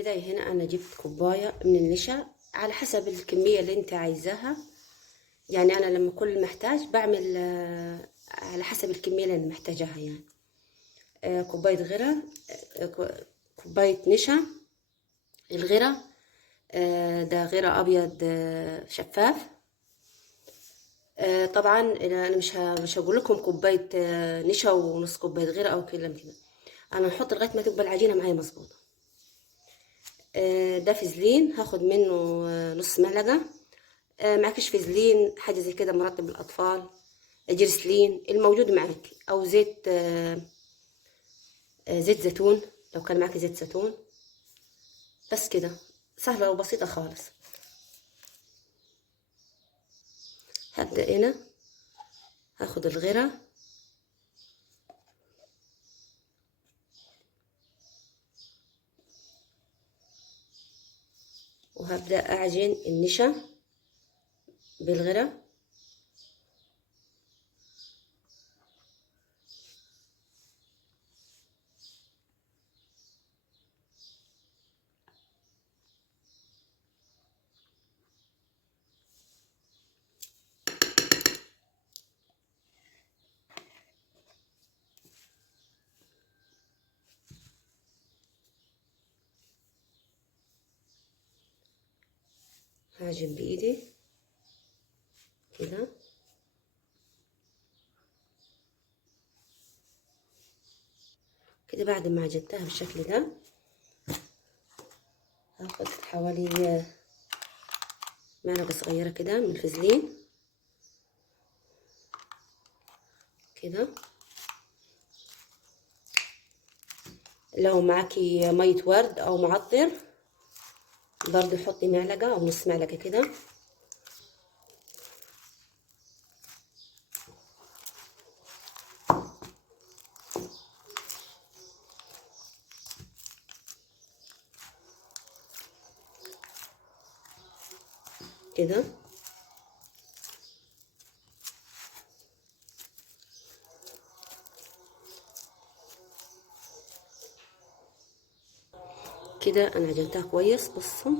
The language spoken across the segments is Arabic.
البداية هنا أنا جبت كوباية من النشا على حسب الكمية اللي أنت عايزاها. يعني أنا لما كل محتاج بعمل على حسب الكمية اللي أنا محتاجاها. يعني كوباية غرة، كوباية نشا. الغرة ده غرة أبيض شفاف. طبعا أنا مش هقول لكم كوباية نشا ونص كوباية غرة أو كلام كده. أنا هحط لغاية ما تبقى العجينة معايا مظبوطة. ده فازلين هاخد منه نص معلقة. معكش فازلين حاجة زي كده مرطب الأطفال، جرسلين الموجود معاك، أو زيت زيت زيتون لو كان معاك زيت زيتون. بس كده سهلة وبسيطة خالص. هبدأ هنا هاخد الغرة وهبدأ أعجن النشا بالغرة. هعجن بإيدي كده. كده بعد ما عجنتها بالشكل ده هاخد حوالي معلقة صغيرة كده من الفازلين كده. لو معاكي مية ورد أو معطر برضو حطي معلقة أو نص معلقة كده. كده كده انا عجنتها كويس. بصوا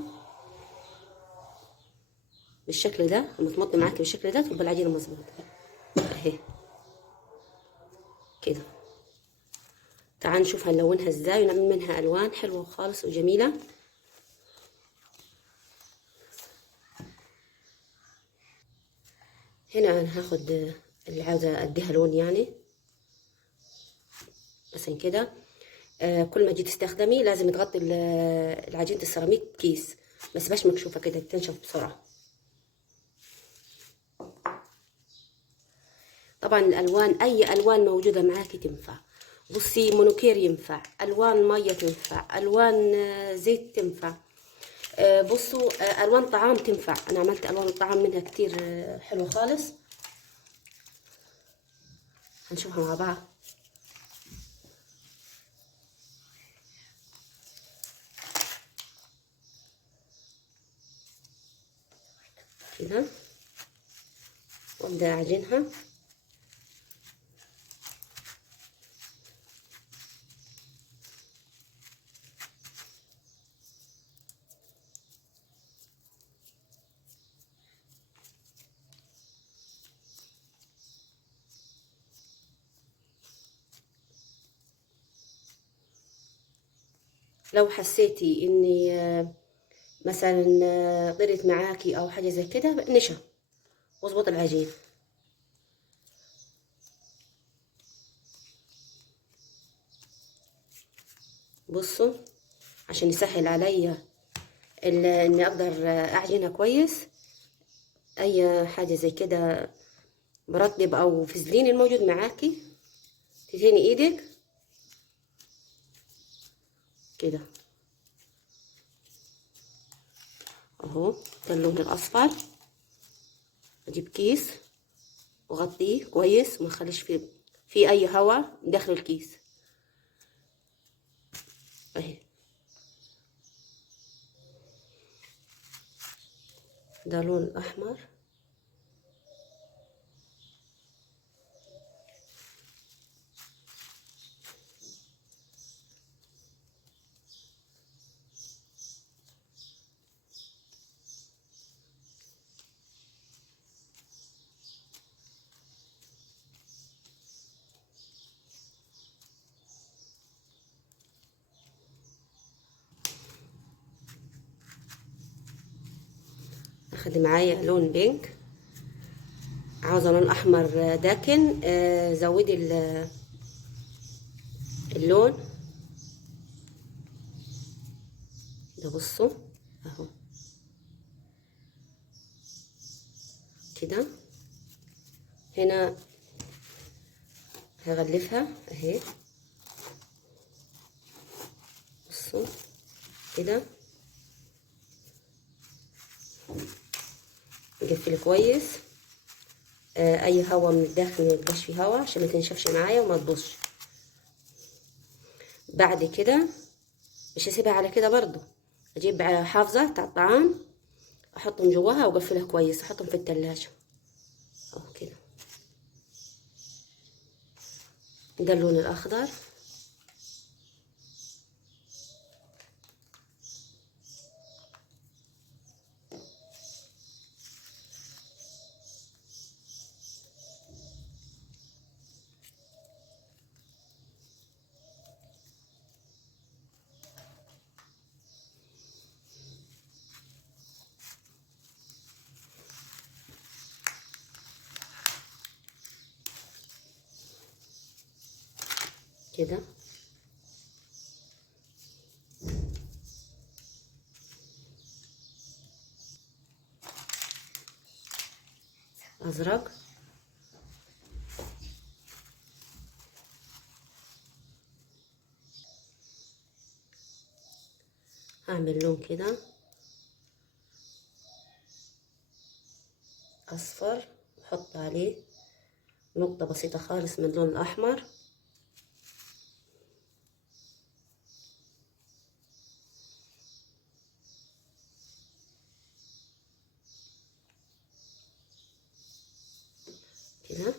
بالشكل ده، لما تمط معاكي بالشكل ده تبقى العجينه مظبوطه اهي كده. تعالوا نشوف هنلونها ازاي ونعمل منها الوان حلوه خالص وجميله. هنا انا هاخد اللي عاوزه اديها لون يعني مثلا كده. كل ما تجي تستخدمي لازم تغطي العجينه السيراميك بكيس، بس باش مكشوفه كده تنشف بسرعه. طبعا الالوان اي الوان موجوده معاكي تنفع. بصي مونوكير ينفع، الوان ميه تنفع، الوان زيت تنفع. بصوا الوان طعام تنفع. انا عملت الوان الطعام منها كتير حلوه خالص. هنشوفها مع بعض كده وابدا اعجنها. لو حسيتي اني مثلا غلت معاكي او حاجه زي كده نشا واظبط العجين. بصوا عشان يسهل عليا اني اقدر اعجنها كويس. اي حاجه زي كده مرطب او فازلين الموجود معاكي تدهني ايدك كده اهو. ده اللون الاصفر. اجيب كيس وغطيه كويس وما تخليش فيه اي هواء داخل الكيس اهي. ده لون الاحمر. اخد معايا لون بينك، عاوزه لون احمر داكن، زودي اللون ده. بصوا اهو كده. هنا هغلفها اهي، بصوا كده. نقفل كويس، اي هوا من الداخل ما يبقاش فيه هوا عشان ما تنشفش معايا وما تبصش. بعد كده مش هسيبها على كده برضو، اجيب حافظه بتاع الطعام احطهم جواها واقفلها كويس، احطهم في التلاجة اهو كده. ده اللون الاخضر. كده ازرق، هعمل لون كده اصفر، احط عليه نقطة بسيطة خالص من اللون الاحمر كده.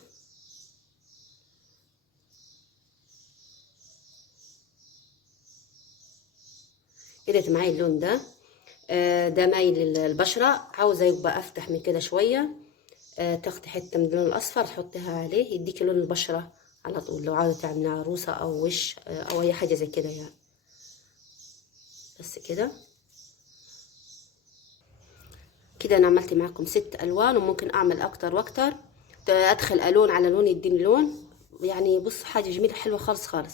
قدرت معايا اللون ده. ده مايل للبشرة، عاوزة يبقى افتح من كده شوية، تاخدي حتة من اللون الاصفر تحطيها عليه يديكي لون البشرة على طول، لو عاوزة تعملي عروسة او وش او اي حاجة زي كده يعني. بس كده كده انا عملت معاكم 6 الوان، وممكن اعمل اكتر واكتر، ادخل الون على لون يديني لون. يعني بصوا حاجة جميلة حلوة خالص خالص.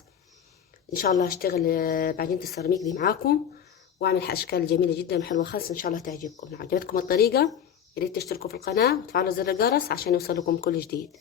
ان شاء الله هشتغل بعجينة السيراميك دي معاكم، واعمل اشكال جميلة جدا وحلوة خالص، ان شاء الله تعجبكم. لو عجبتكم الطريقة ياريت تشتركوا في القناة وتفعلوا زر الجرس عشان يوصلكم كل جديد.